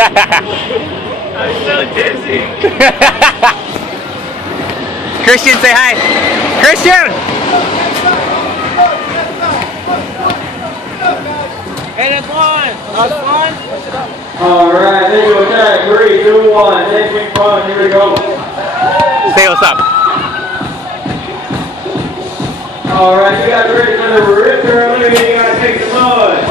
I'm so dizzy. Christian, say hi. Christian! Hey, that's one. That's one. Alright, then you attack. 3, 2, 1. Take me front. Here we go. Say what's up. Alright, you guys ready for the rip early? You gotta take the mud.